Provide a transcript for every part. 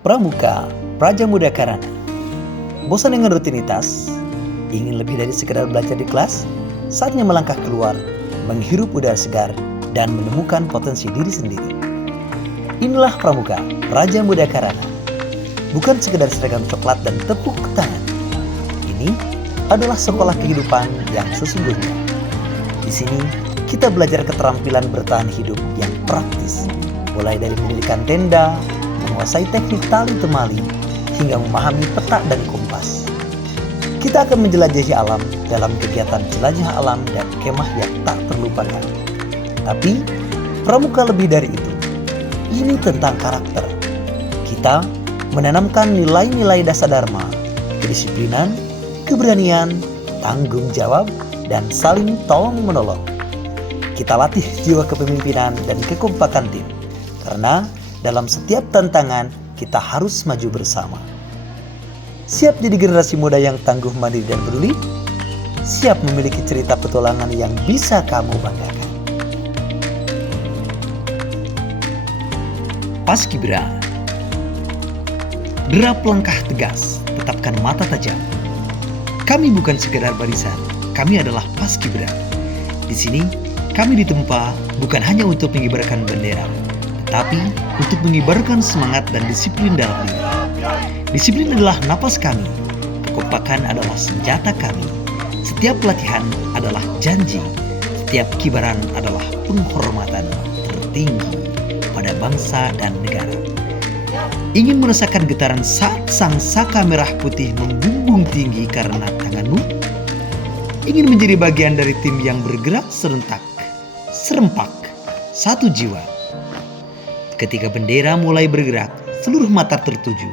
Pramuka, Praja Muda Karana. Bosan dengan rutinitas? Ingin lebih dari sekedar belajar di kelas? Saatnya melangkah keluar, menghirup udara segar, dan menemukan potensi diri sendiri. Inilah Pramuka, Praja Muda Karana. Bukan sekedar seragam coklat dan tepuk tangan. Ini adalah sekolah kehidupan yang sesungguhnya. Di sini, kita belajar keterampilan bertahan hidup yang praktis. Mulai dari mendirikan tenda, menguasai teknik tali temali, hingga memahami peta dan kompas. Kita akan menjelajahi alam dalam kegiatan jelajah alam dan kemah yang tak terlupakan. Tapi, Pramuka lebih dari itu. Ini tentang karakter. Kita menanamkan nilai-nilai dasar dharma, kedisiplinan, keberanian, tanggung jawab, dan saling tolong-menolong. Kita latih jiwa kepemimpinan dan kekompakan tim. Karena dalam setiap tantangan, kita harus maju bersama. Siap jadi generasi muda yang tangguh, mandiri, dan peduli? Siap memiliki cerita petualangan yang bisa kamu banggakan. Paskibra. Derap langkah tegas, tetapkan mata tajam. Kami bukan sekedar barisan, kami adalah Paskibra. Di sini, kami ditempa bukan hanya untuk mengibarkan bendera, tapi untuk mengibarkan semangat dan disiplin dalam diri. Disiplin adalah napas kami, kekompakan adalah senjata kami. Setiap pelatihan adalah janji, setiap kibaran adalah penghormatan tertinggi pada bangsa dan negara. Ingin merasakan getaran saat sang saka merah putih membumbung tinggi karena tanganmu? Ingin menjadi bagian dari tim yang bergerak serentak, serempak, satu jiwa? Ketika bendera mulai bergerak, seluruh mata tertuju.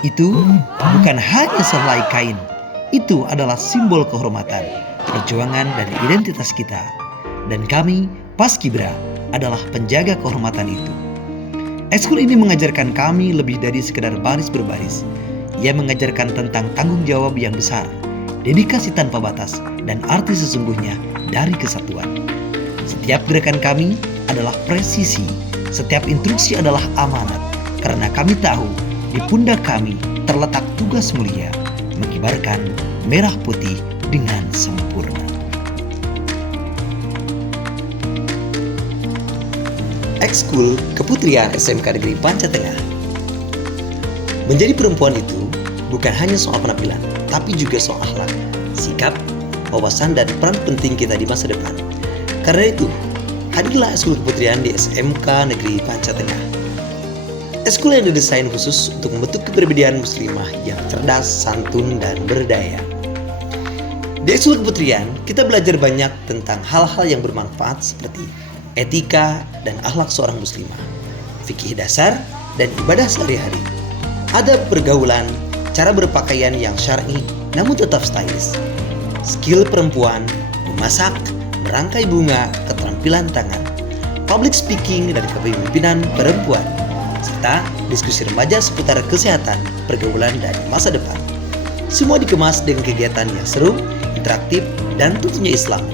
Itu bukan hanya sehelai kain. Itu adalah simbol kehormatan, perjuangan, dan identitas kita. Dan kami, Paskibra, adalah penjaga kehormatan itu. Ekskul ini mengajarkan kami lebih dari sekedar baris berbaris. Ia mengajarkan tentang tanggung jawab yang besar, dedikasi tanpa batas, dan arti sesungguhnya dari kesatuan. Setiap gerakan kami adalah presisi. Setiap instruksi adalah amanat, karena kami tahu di pundak kami terletak tugas mulia, mengibarkan merah putih dengan sempurna. Ekskul Keputrian SMK Negeri Panca Tengah. Menjadi perempuan itu bukan hanya soal penampilan, tapi juga soal akhlak, sikap, wawasan, dan peran penting kita di masa depan. Karena itu, hadirlah Ekskul Keputrian di SMK Negeri Panca Tengah. Ekskul yang didesain khusus untuk membentuk kepribadian muslimah yang cerdas, santun, dan berdaya. Di Ekskul Keputrian, kita belajar banyak tentang hal-hal yang bermanfaat seperti etika dan akhlak seorang muslimah, fikih dasar, dan ibadah sehari-hari. Adab pergaulan, cara berpakaian yang syar'i namun tetap stylish, skill perempuan, memasak, merangkai bunga, keterampilan tangan, public speaking, dan kepemimpinan perempuan, serta diskusi remaja seputar kesehatan, pergaulan, dan masa depan. Semua dikemas dengan kegiatan yang seru, interaktif, dan tentunya Islami.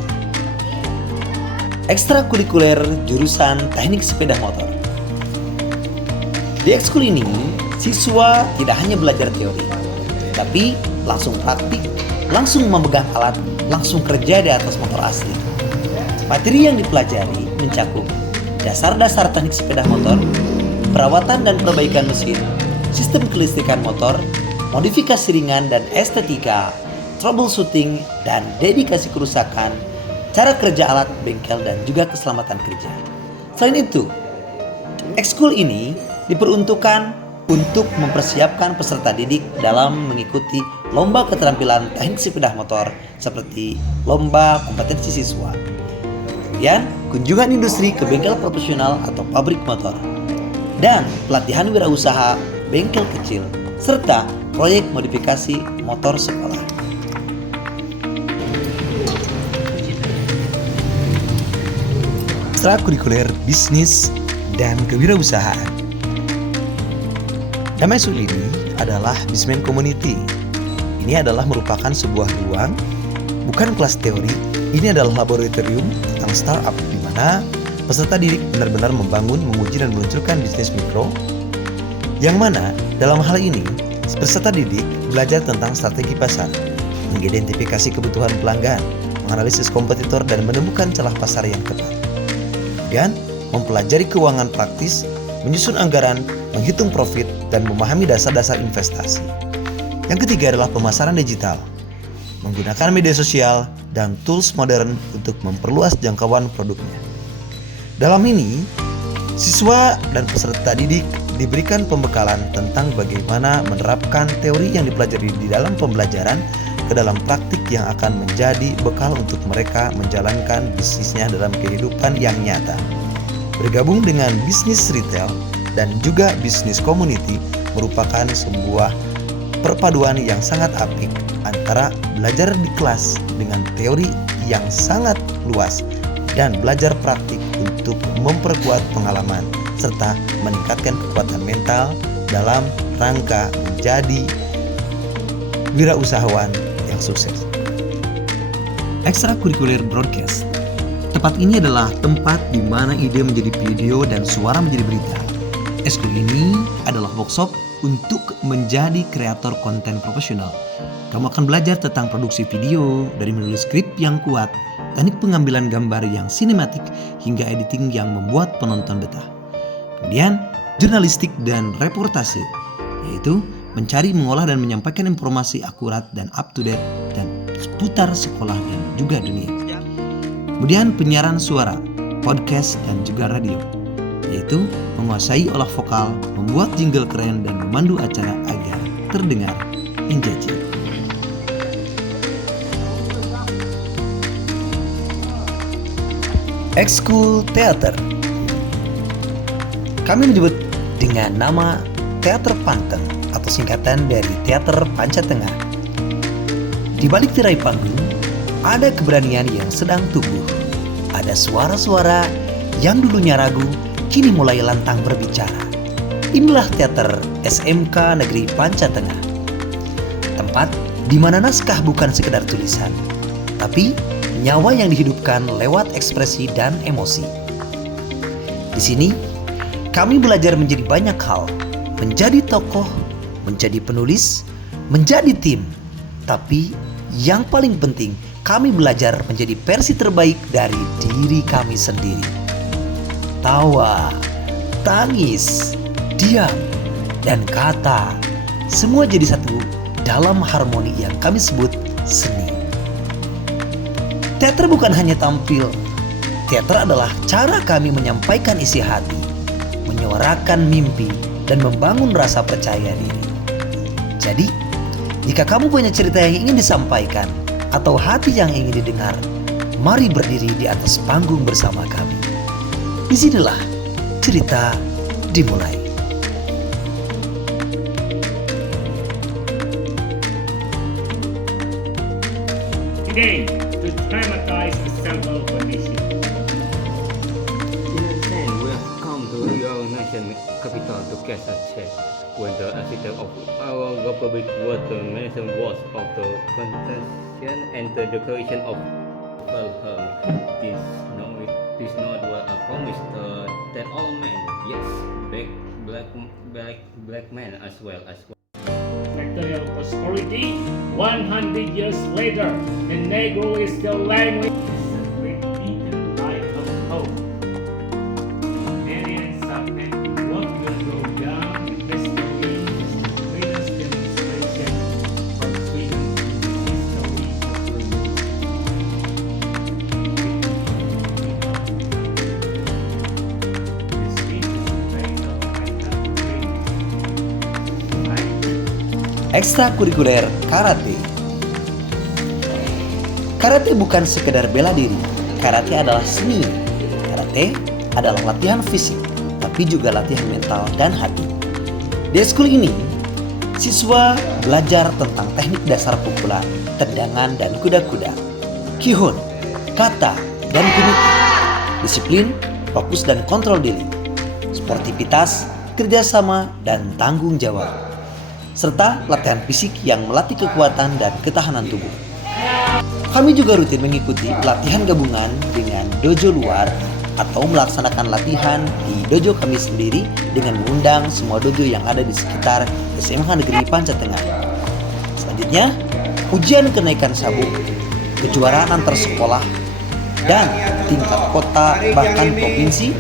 Ekstrakurikuler jurusan teknik sepeda motor. Di ekskul ini, siswa tidak hanya belajar teori, tapi langsung praktik, langsung memegang alat, langsung kerja di atas motor asli. Materi yang dipelajari mencakup dasar-dasar teknik sepeda motor, perawatan dan perbaikan mesin, sistem kelistrikan motor, modifikasi ringan dan estetika, troubleshooting, dan dedikasi kerusakan, cara kerja alat bengkel, dan juga keselamatan kerja. Selain itu, ekskul ini diperuntukkan untuk mempersiapkan peserta didik dalam mengikuti lomba keterampilan teknik sepeda motor seperti lomba kompetensi siswa, kemudian kunjungan industri ke bengkel profesional atau pabrik motor, dan pelatihan wirausaha bengkel kecil, serta proyek modifikasi motor sekolah. Ekstrakurikuler bisnis dan kewirausahaan. Damai Sul ini adalah Bismen Community. Ini adalah merupakan sebuah ruang, bukan kelas teori. Ini adalah laboratorium tentang startup, di mana peserta didik benar-benar membangun, menguji, dan meluncurkan bisnis mikro Yang mana dalam hal ini peserta didik belajar tentang strategi pasar, mengidentifikasi kebutuhan pelanggan, menganalisis kompetitor dan menemukan celah pasar yang tepat. Kemudian mempelajari keuangan praktis, menyusun anggaran, menghitung profit, dan memahami dasar-dasar investasi. Yang ketiga adalah pemasaran digital, menggunakan media sosial dan tools modern untuk memperluas jangkauan produknya. Dalam ini, siswa dan peserta didik diberikan pembekalan tentang bagaimana menerapkan teori yang dipelajari di dalam pembelajaran ke dalam praktik yang akan menjadi bekal untuk mereka menjalankan bisnisnya dalam kehidupan yang nyata. Bergabung dengan bisnis retail dan juga bisnis community merupakan sebuah perpaduan yang sangat apik antara belajar di kelas dengan teori yang sangat luas dan belajar praktik untuk memperkuat pengalaman serta meningkatkan kekuatan mental dalam rangka menjadi wirausahawan yang sukses. Ekstrakurikuler broadcast. Tempat ini adalah tempat di mana ide menjadi video dan suara menjadi berita. Ekskul ini adalah workshop untuk menjadi kreator konten profesional. Kamu akan belajar tentang produksi video, dari menulis skrip yang kuat, teknik pengambilan gambar yang sinematik, hingga editing yang membuat penonton betah. Kemudian, jurnalistik dan reportase, yaitu mencari, mengolah, dan menyampaikan informasi akurat dan up to date dan seputar sekolah dan juga dunia. Kemudian penyiaran suara, podcast, dan juga radio, yaitu menguasai olah vokal, membuat jingle keren, dan memandu acara agar terdengar menjadi. Ekskul Teater. Kami menyebut dengan nama Teater Panteng atau singkatan dari Teater Panca Tengah. Di balik tirai panggung, ada keberanian yang sedang tumbuh. Ada suara-suara yang dulunya ragu, kini mulai lantang berbicara. Inilah Teater SMK Negeri Panca Tengah. Tempat di mana naskah bukan sekedar tulisan, tapi nyawa yang dihidupkan lewat ekspresi dan emosi. Di sini, kami belajar menjadi banyak hal, menjadi tokoh, menjadi penulis, menjadi tim. Tapi yang paling penting, kami belajar menjadi versi terbaik dari diri kami sendiri. Tawa, tangis, diam, dan kata, semua jadi satu dalam harmoni yang kami sebut seni. Teater bukan hanya tampil. Teater adalah cara kami menyampaikan isi hati, menyuarakan mimpi, dan membangun rasa percaya diri. Jadi, jika kamu punya cerita yang ingin disampaikan atau hati yang ingin didengar, mari berdiri di atas panggung bersama kami. Disinilah cerita dimulai. Today, to dramatize a simple condition. In a sense, we have come to your nation capital to catch a check when the architect of our public water management was of the concession and the declaration of Wilhelm. This not what I promised that all men, yes, black men as well. Material prosperity, 100 years later, the Negro is the language. With beacon light of hope. Marian subnet, what will go down in history is the greatest demonstration from freedom in the history of the world. This speech is entitled I Have Dreams. Ekstrakurikuler karate. Karate bukan sekedar bela diri. Karate adalah seni. Karate adalah latihan fisik, tapi juga latihan mental dan hati. Di ekskul ini, siswa belajar tentang teknik dasar pukulan, tendangan, dan kuda-kuda, kihon, kata, dan kumite, disiplin, fokus, dan kontrol diri, sportivitas, kerjasama, dan tanggung jawab, serta latihan fisik yang melatih kekuatan dan ketahanan tubuh. Kami juga rutin mengikuti latihan gabungan dengan dojo luar atau melaksanakan latihan di dojo kami sendiri dengan mengundang semua dojo yang ada di sekitar SMK Negeri Panca Tengah. Selanjutnya, ujian kenaikan sabuk, kejuaraan antar sekolah, dan tingkat kota bahkan provinsi,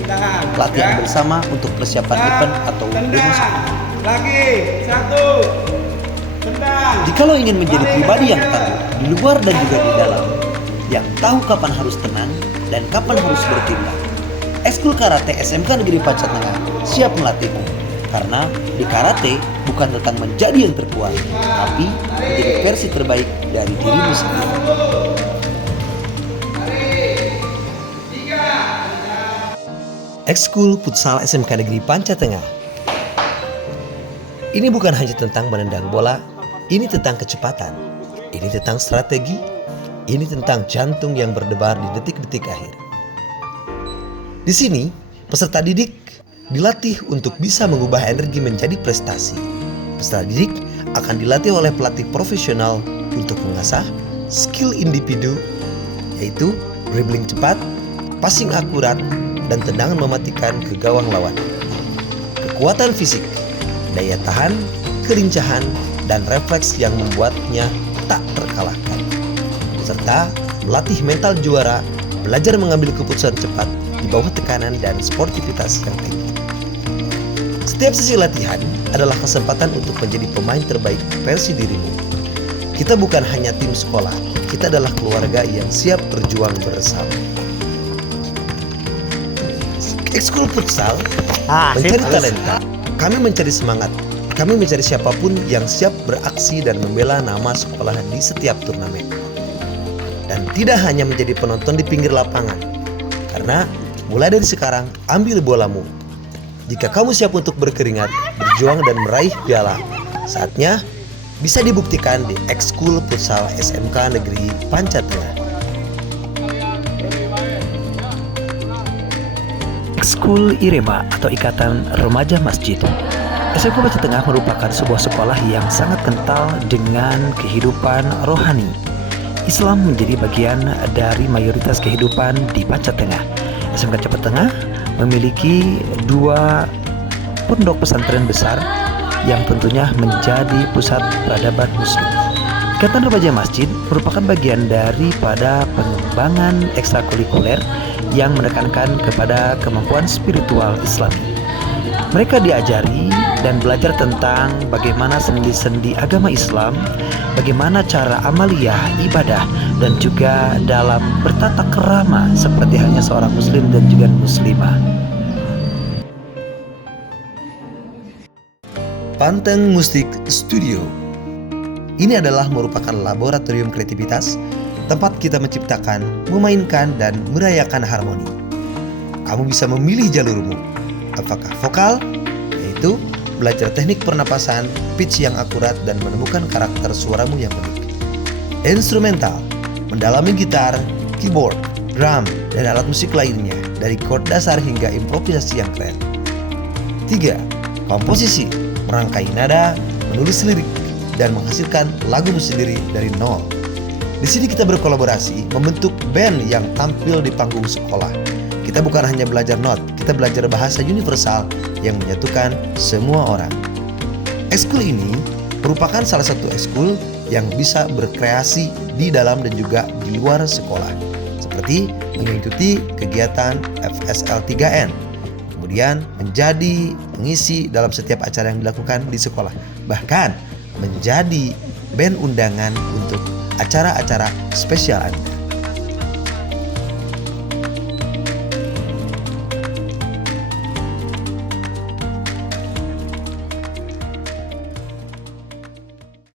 latihan bersama untuk persiapan event atau demo sekolah. Lagi, satu, tendang. Jikalau ingin menjadi pribadi yang tangguh di luar dan juga di dalam, yang tahu kapan harus tenang dan kapan harus bertindak, Ekskul Karate SMK Negeri Panca Tengah siap melatihmu. Karena di karate bukan tentang menjadi yang terkuat, tapi menjadi versi terbaik dari dirimu sendiri. Ekskul Futsal SMK Negeri Panca Tengah. Ini bukan hanya tentang menendang bola, ini tentang kecepatan, ini tentang strategi, ini tentang jantung yang berdebar di detik-detik akhir. Di sini, peserta didik dilatih untuk bisa mengubah energi menjadi prestasi. Peserta didik akan dilatih oleh pelatih profesional untuk mengasah skill individu, yaitu dribbling cepat, passing akurat, dan tendangan mematikan ke gawang lawan. Kekuatan fisik, daya tahan, kelincahan, dan refleks yang membuatnya tak terkalahkan. Serta melatih mental juara, belajar mengambil keputusan cepat di bawah tekanan dan sportivitas yang tinggi. Setiap sesi latihan adalah kesempatan untuk menjadi pemain terbaik versi dirimu. Kita bukan hanya tim sekolah, kita adalah keluarga yang siap berjuang bersama. Ekskul Futsal mencari talenta, kami mencari semangat, kami mencari siapapun yang siap beraksi dan membela nama sekolah di setiap turnamen. Dan tidak hanya menjadi penonton di pinggir lapangan, karena mulai dari sekarang ambil bolamu. Jika kamu siap untuk berkeringat, berjuang dan meraih piala, saatnya bisa dibuktikan di Ekskul Futsal SMK Negeri Panca Tengah. Ekskul IREMA atau Ikatan Remaja Masjid. SMK Panca Tengah merupakan sebuah sekolah yang sangat kental dengan kehidupan rohani. Islam menjadi bagian dari mayoritas kehidupan di Panca Tengah. SMK Panca Tengah memiliki 2 pondok pesantren besar yang tentunya menjadi pusat peradaban muslim. Ikatan Remaja Masjid merupakan bagian daripada pengembangan ekstrakurikuler yang menekankan kepada kemampuan spiritual Islami. Mereka diajari dan belajar tentang bagaimana sendi-sendi agama Islam, bagaimana cara amaliyah, ibadah, dan juga dalam bertata krama seperti halnya seorang muslim dan juga muslimah. Panteng Musik Studio. Ini adalah merupakan laboratorium kreativitas, tempat kita menciptakan, memainkan, dan merayakan harmoni. Kamu bisa memilih jalurmu. Apakah vokal, yaitu belajar teknik pernapasan, pitch yang akurat, dan menemukan karakter suaramu yang unik. Instrumental, mendalami gitar, keyboard, drum, dan alat musik lainnya, dari chord dasar hingga improvisasi yang keren. 3. Komposisi, merangkai nada, menulis lirik, dan menghasilkan lagumu sendiri dari nol. Di sini kita berkolaborasi, membentuk band yang tampil di panggung sekolah. Kita bukan hanya belajar not, kita belajar bahasa universal yang menyatukan semua orang. Ekskul ini merupakan salah satu ekskul yang bisa berkreasi di dalam dan juga di luar sekolah, seperti mengikuti kegiatan FSL 3N, kemudian menjadi pengisi dalam setiap acara yang dilakukan di sekolah, bahkan menjadi band undangan untuk acara-acara spesial Anda.